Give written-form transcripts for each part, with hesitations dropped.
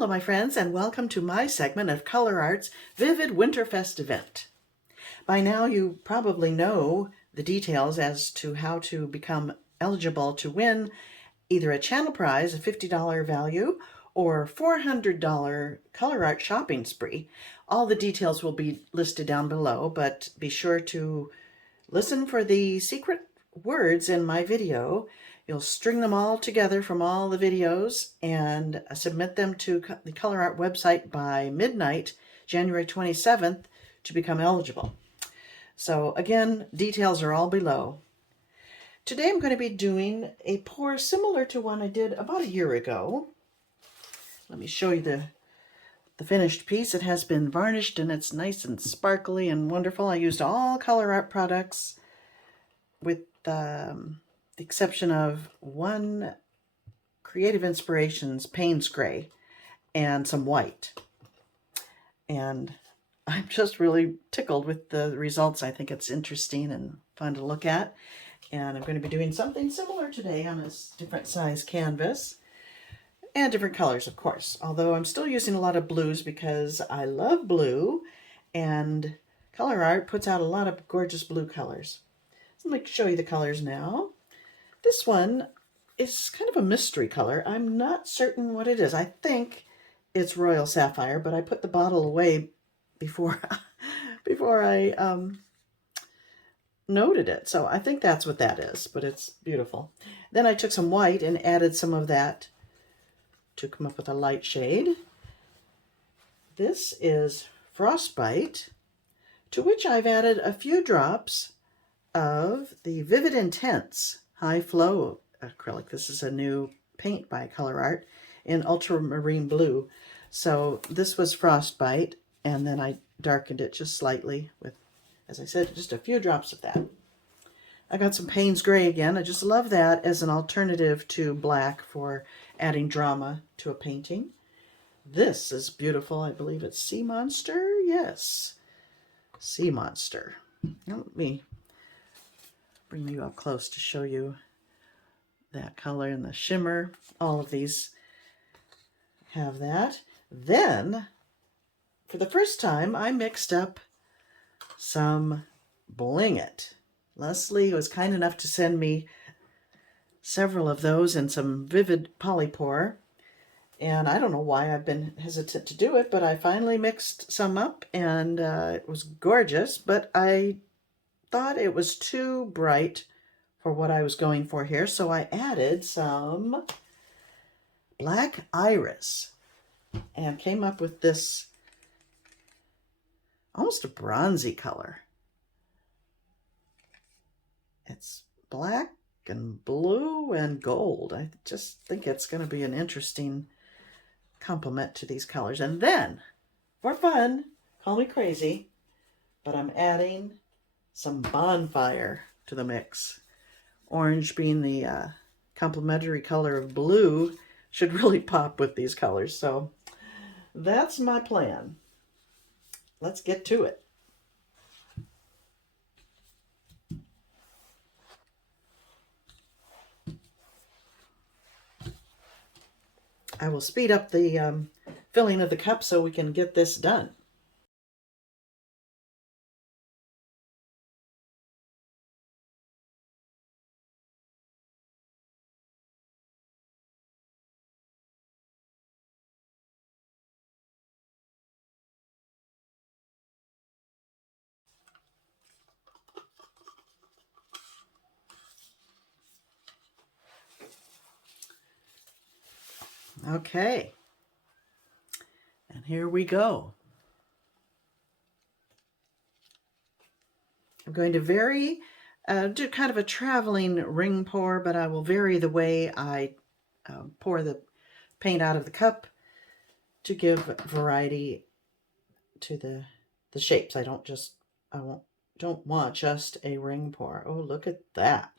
Hello my friends, and welcome to my segment of Colourarte's Vivid Winterfest Event. By now you probably know the details as to how to become eligible to win either a channel prize, a $50 value, or $400 Colourarte Shopping Spree. All the details will be listed down below, but be sure to listen for the secret words in my video. You'll string them all together from all the videos and submit them to the Colourarte website by midnight, January 27th, to become eligible. So again, details are all below. Today I'm going to be doing a pour similar to one I did about a year ago. Let me show you the finished piece. It has been varnished and it's nice and sparkly and wonderful. I used all Colourarte products with the exception of one Creative Inspirations Paynes gray and some white. And I'm just really tickled with the results. I think it's interesting and fun to look at. And I'm going to be doing something similar today on this different size canvas. And different colors, of course. Although I'm still using a lot of blues because I love blue. And Colourarte puts out a lot of gorgeous blue colors. So let me show you the colors now. This one is kind of a mystery color. I'm not certain what it is. I think it's Royal Sapphire, but I put the bottle away before I noted it. So I think that's what that is, but it's beautiful. Then I took some white and added some of that to come up with a light shade. This is Frostbite, to which I've added a few drops of the Vivid Intense High Flow acrylic. This is a new paint by Colourarte in Ultramarine Blue. So this was Frostbite, and then I darkened it just slightly with, as I said, just a few drops of that. I got some Paynes gray again. I just love that as an alternative to black for adding drama to a painting. This is beautiful. I believe it's Sea Monster. Yes, Sea Monster. Now let me bring you up close to show you that color and the shimmer. All of these have that. Then, for the first time, I mixed up some Bling It. Leslie was kind enough to send me several of those and some Vivid Polypour. And I don't know why I've been hesitant to do it, but I finally mixed some up and it was gorgeous, but I thought it was too bright for what I was going for here, so I added some Black Iris and came up with this almost a bronzy color. It's black and blue and gold. I just think it's going to be an interesting complement to these colors. And then, for fun, call me crazy, but I'm adding some Bonfire to the mix. Orange being the complementary color of blue should really pop with these colors. So that's my plan. Let's get to it. I will speed up the filling of the cup so we can get this done. Okay, and here we go. I'm going to do kind of a traveling ring pour, but I will vary the way I pour the paint out of the cup to give variety to the shapes. I don't want just a ring pour. Oh, look at that.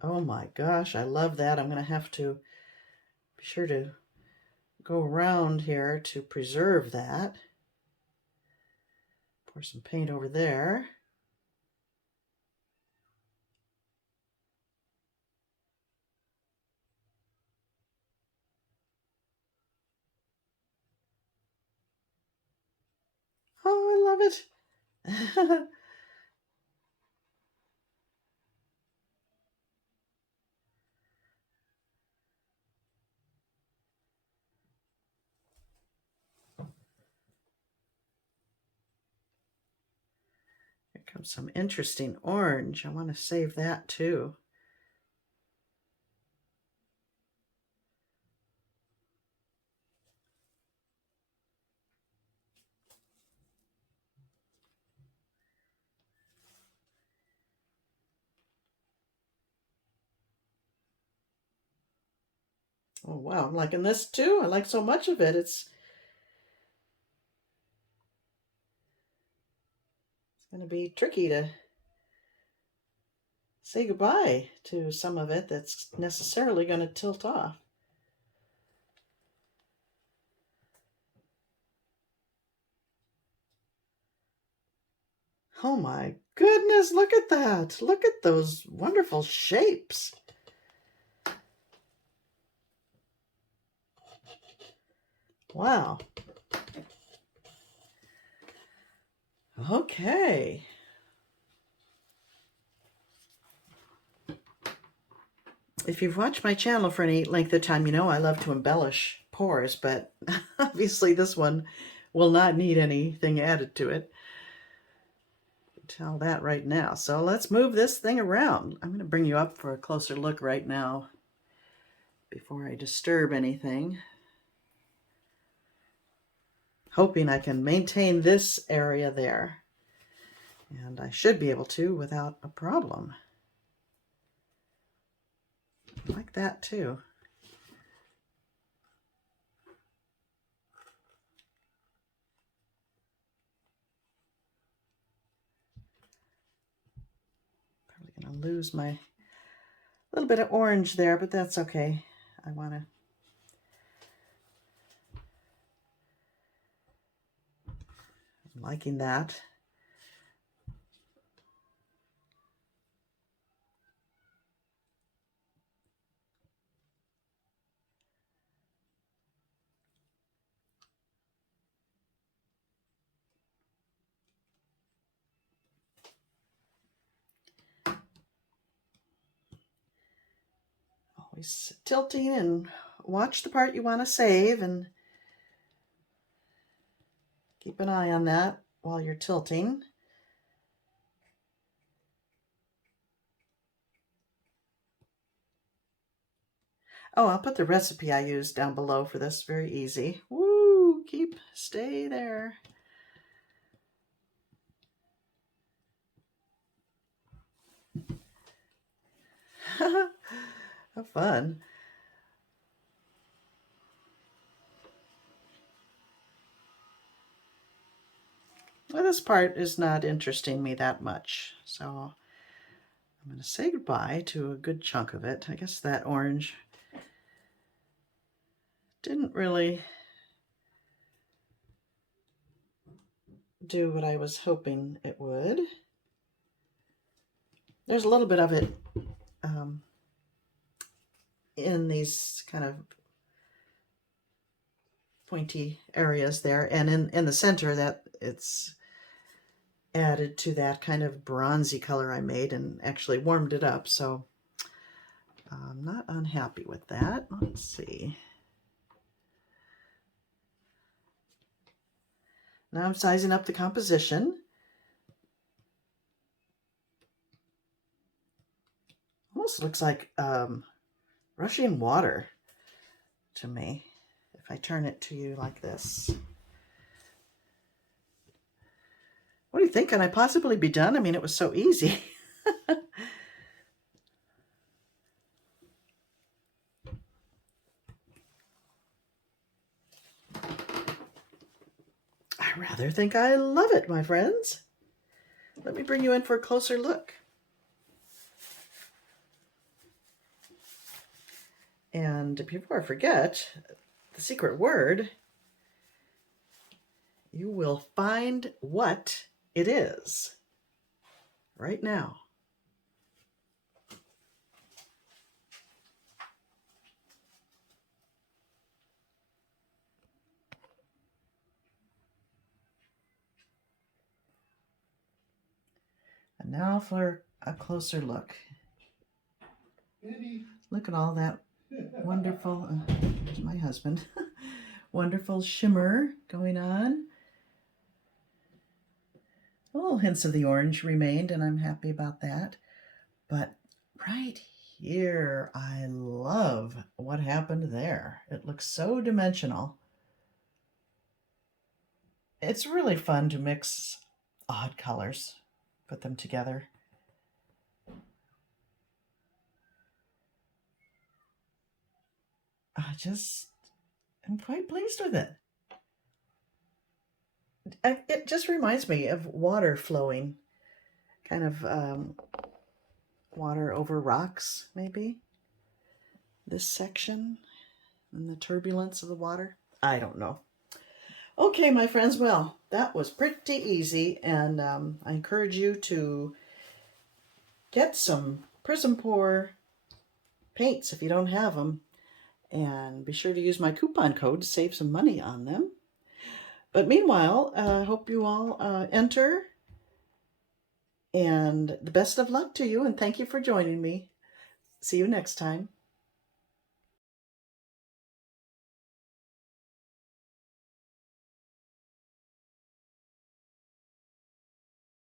Oh my gosh, I love that. I'm going to have to be sure to go around here to preserve that. Pour some paint over there. Oh, I love it. Here comes some interesting orange. I want to save that too. Oh wow, I'm liking this too. I like so much of it. It's going to be tricky to say goodbye to some of it that's necessarily going to tilt off. Oh my goodness, look at that. Look at those wonderful shapes. Wow. Okay. If you've watched my channel for any length of time, you know I love to embellish pours, but obviously this one will not need anything added to it. Tell that right now. So let's move this thing around. I'm going to bring you up for a closer look right now before I disturb anything. Hoping I can maintain this area there. And I should be able to without a problem. Like that too. Probably going to lose my little bit of orange there, but that's okay. I want to I'm liking that. Always tilting and watch the part you want to save and keep an eye on that while you're tilting. Oh, I'll put the recipe I used down below for this. Very easy. Woo! Stay there. Have fun. Well, this part is not interesting me that much, so I'm going to say goodbye to a good chunk of it. I guess that orange didn't really do what I was hoping it would. There's a little bit of it in these kind of pointy areas there, and in the center that it's added to that kind of bronzy color I made and actually warmed it up, so I'm not unhappy with that. Let's see. Now I'm sizing up the composition. Almost looks like rushing water to me if I turn it to you like this. What do you think? Can I possibly be done? I mean, it was so easy. I rather think I love it, my friends. Let me bring you in for a closer look. And before I forget, the secret word, you will find what it is right now. And now for a closer look. Look at all that wonderful, there's my husband, wonderful shimmer going on. Little hints of the orange remained, and I'm happy about that. But right here, I love what happened there. It looks so dimensional. It's really fun to mix odd colors, put them together. I'm quite pleased with it. It just reminds me of water flowing, kind of water over rocks, maybe. This section and the turbulence of the water. I don't know. Okay, my friends, well, that was pretty easy, and I encourage you to get some Prism Pour paints if you don't have them, and be sure to use my coupon code to save some money on them. But meanwhile, I hope you all enter, and the best of luck to you, and thank you for joining me. See you next time.